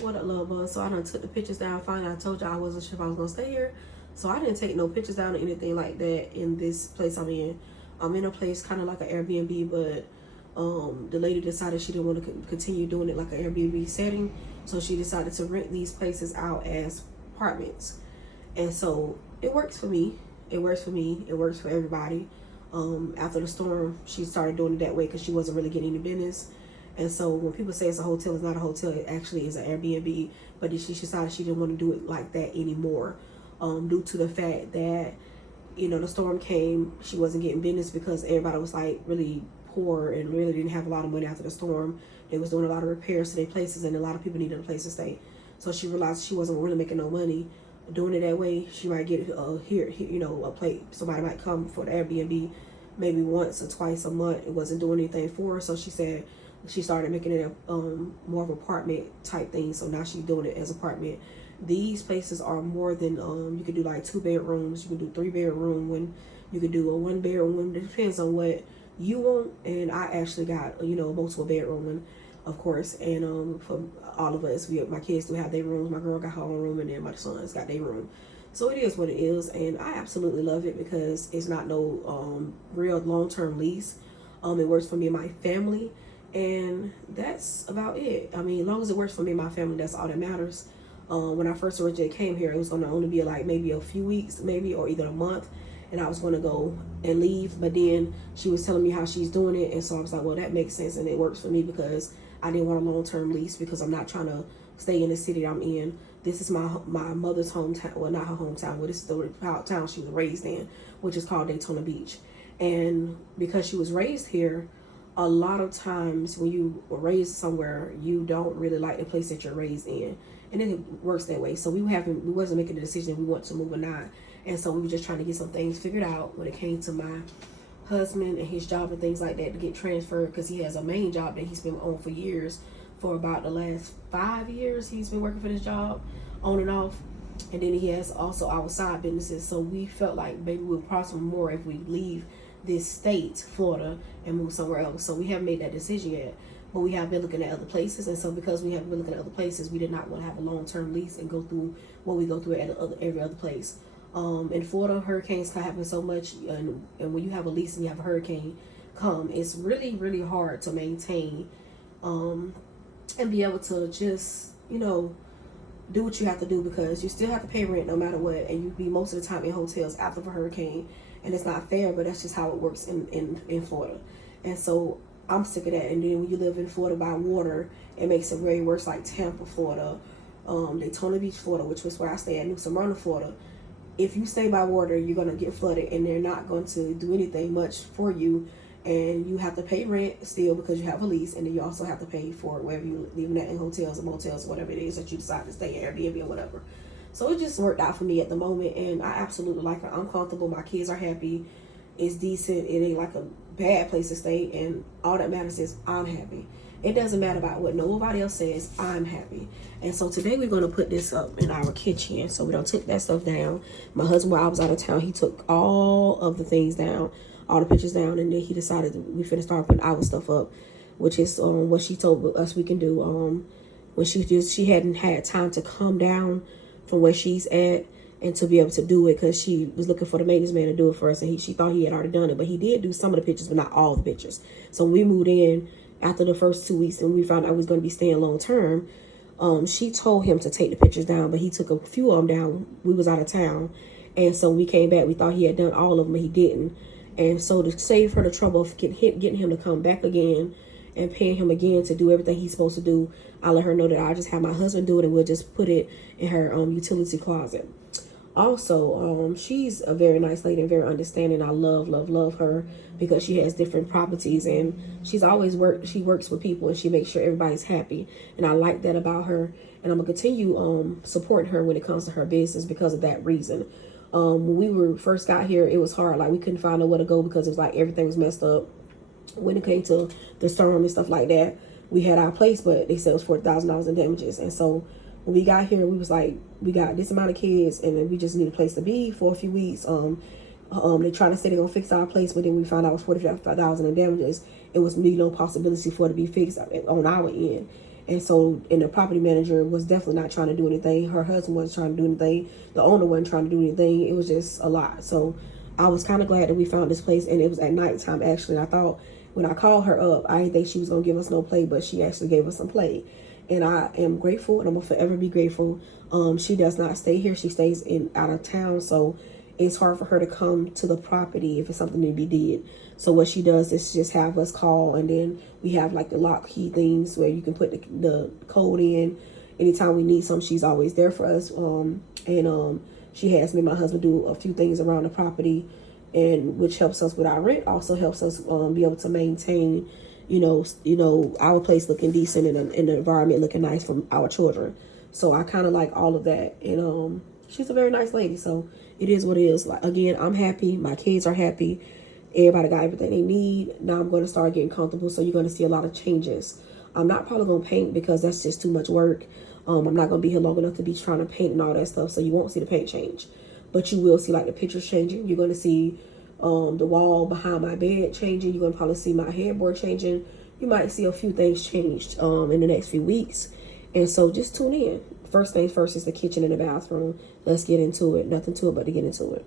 What up, love buzz? So I done took the pictures down. Finally, I told y'all I wasn't sure if I was gonna stay here, so I didn't take no pictures down or anything like that in this place I'm in. I'm in a place kind of like an Airbnb, but the lady decided she didn't want to continue doing it like an Airbnb setting, so she decided to rent these places out as apartments. And so it works for me. It works for me. It works for everybody. After the storm, she started doing it that way because she wasn't really getting any business. And so when people say it's a hotel, it's not a hotel. It actually is an Airbnb. But then she decided she didn't want to do it like that anymore, due to the fact that, you know, the storm came. She wasn't getting business because everybody was like really poor and really didn't have a lot of money after the storm. They was doing a lot of repairs to their places, and a lot of people needed a place to stay. So she realized she wasn't really making no money doing it that way. She might get here, you know, a place. Somebody might come for the Airbnb maybe once or twice a month. It wasn't doing anything for her, so she said she started making it a more of apartment type thing. So now she's doing it as apartment. These places are more than you can do like 2 bedrooms. You can do 3 bedroom. When you can do a 1 bedroom. It depends on what you want. And I actually got, you know, multiple bedroom one, of course. And for all of us, my kids do have their rooms. My girl got her own room, and then my sons got their room. So it is what it is, and I absolutely love it because it's not no real long-term lease. It works for me and my family, and that's about it. I mean, as long as it works for me and my family, that's all that matters. When I first originally came here, it was going to only be like maybe a few weeks, maybe, or either a month, and I was going to go and leave. But then she was telling me how she's doing it, and so I was like, well, that makes sense, and it works for me because I didn't want a long-term lease because I'm not trying to stay in the city I'm in. This is my mother's hometown. Well, not her hometown, but this is the town she was raised in, which is called Daytona Beach. And because she was raised here, a lot of times when you were raised somewhere, you don't really like the place that you're raised in, and then it works that way. So we wasn't making the decision if we want to move or not, and so we were just trying to get some things figured out when it came to my husband and his job and things like that to get transferred, because he has a main job that he's been on for years. For about the last 5 years, he's been working for this job on and off, and then he has also our side businesses. So we felt like maybe we'll prosper more if we leave this state, Florida, and move somewhere else. So we haven't made that decision yet, but we have been looking at other places. And so because we have been looking at other places, we did not want to have a long-term lease and go through what we go through at every other place. In Florida, hurricanes can happen so much, and when you have a lease and you have a hurricane come, it's really, really hard to maintain and be able to just, you know, do what you have to do, because you still have to pay rent no matter what, and you be most of the time in hotels after the hurricane, and it's not fair, but that's just how it works in Florida. And so I'm sick of that. And then when you live in Florida by water, it makes it way worse, like Tampa, Florida, Daytona Beach, Florida, which was where I stay at, New Smyrna, Florida. If you stay by water, you're going to get flooded, and they're not going to do anything much for you. And you have to pay rent still because you have a lease, and then you also have to pay for wherever you live in hotels or motels, whatever it is that you decide to stay in, Airbnb or whatever. So it just worked out for me at the moment, and I absolutely like it. I'm comfortable. My kids are happy. It's decent. It ain't like a bad place to stay, and all that matters is I'm happy. It doesn't matter about what nobody else says. I'm happy. And so today we're going to put this up in our kitchen. So we don't took that stuff down. My husband, while I was out of town, he took all of the things down, all the pictures down, and then he decided we finna start putting our stuff up, which is what she told us we can do. When she hadn't had time to come down from where she's at and to be able to do it, because she was looking for the maintenance man to do it for us, and she thought he had already done it, but he did do some of the pictures, but not all the pictures. So when we moved in after the first 2 weeks and we found out we was going to be staying long term, she told him to take the pictures down, but he took a few of them down. We was out of town, and so when we came back, we thought he had done all of them, but he didn't. And so to save her the trouble of getting him to come back again and paying him again to do everything he's supposed to do, I let her know that I'll just have my husband do it, and we'll just put it in her utility closet. Also, she's a very nice lady and very understanding. I love her because she has different properties, and she works with people, and she makes sure everybody's happy. And I like that about her, and I'm gonna continue supporting her when it comes to her business because of that reason. When we first got here, it was hard. Like, we couldn't find nowhere to go because it was like everything was messed up. When it came to the storm and stuff like that, we had our place, but they said it was $40,000 in damages. And so when we got here, we was like, we got this amount of kids, and then we just need a place to be for a few weeks. They tried to say they're gonna fix our place, but then we found out it was $45,000 in damages. It was no possibility for it to be fixed on our end. And so, and the property manager was definitely not trying to do anything. Her husband wasn't trying to do anything. The owner wasn't trying to do anything. It was just a lot. So I was kind of glad that we found this place, and it was at nighttime actually. And I thought when I called her up, I didn't think she was gonna give us no play, but she actually gave us some play. And I am grateful, and I'm gonna forever be grateful. She does not stay here. She stays in out of town, so it's hard for her to come to the property if it's something to be did. So what she does is just have us call, and then we have like the lock key things where you can put the code in. Anytime we need something, she's always there for us. She has me and my husband do a few things around the property, and which helps us with our rent. Also helps us be able to maintain, our place looking decent and the environment looking nice for our children. So I kind of like all of that, and she's a very nice lady. So it is what it is. Like, again, I'm happy. My kids are happy. Everybody got everything they need. Now I'm going to start getting comfortable. So you're going to see a lot of changes. I'm not probably going to paint because that's just too much work. I'm not going to be here long enough to be trying to paint and all that stuff. So you won't see the paint change. But you will see like the pictures changing. You're going to see the wall behind my bed changing. You're going to probably see my headboard changing. You might see a few things changed in the next few weeks. And so just tune in. First things first is the kitchen and the bathroom. Let's get into it. Nothing to it but to get into it.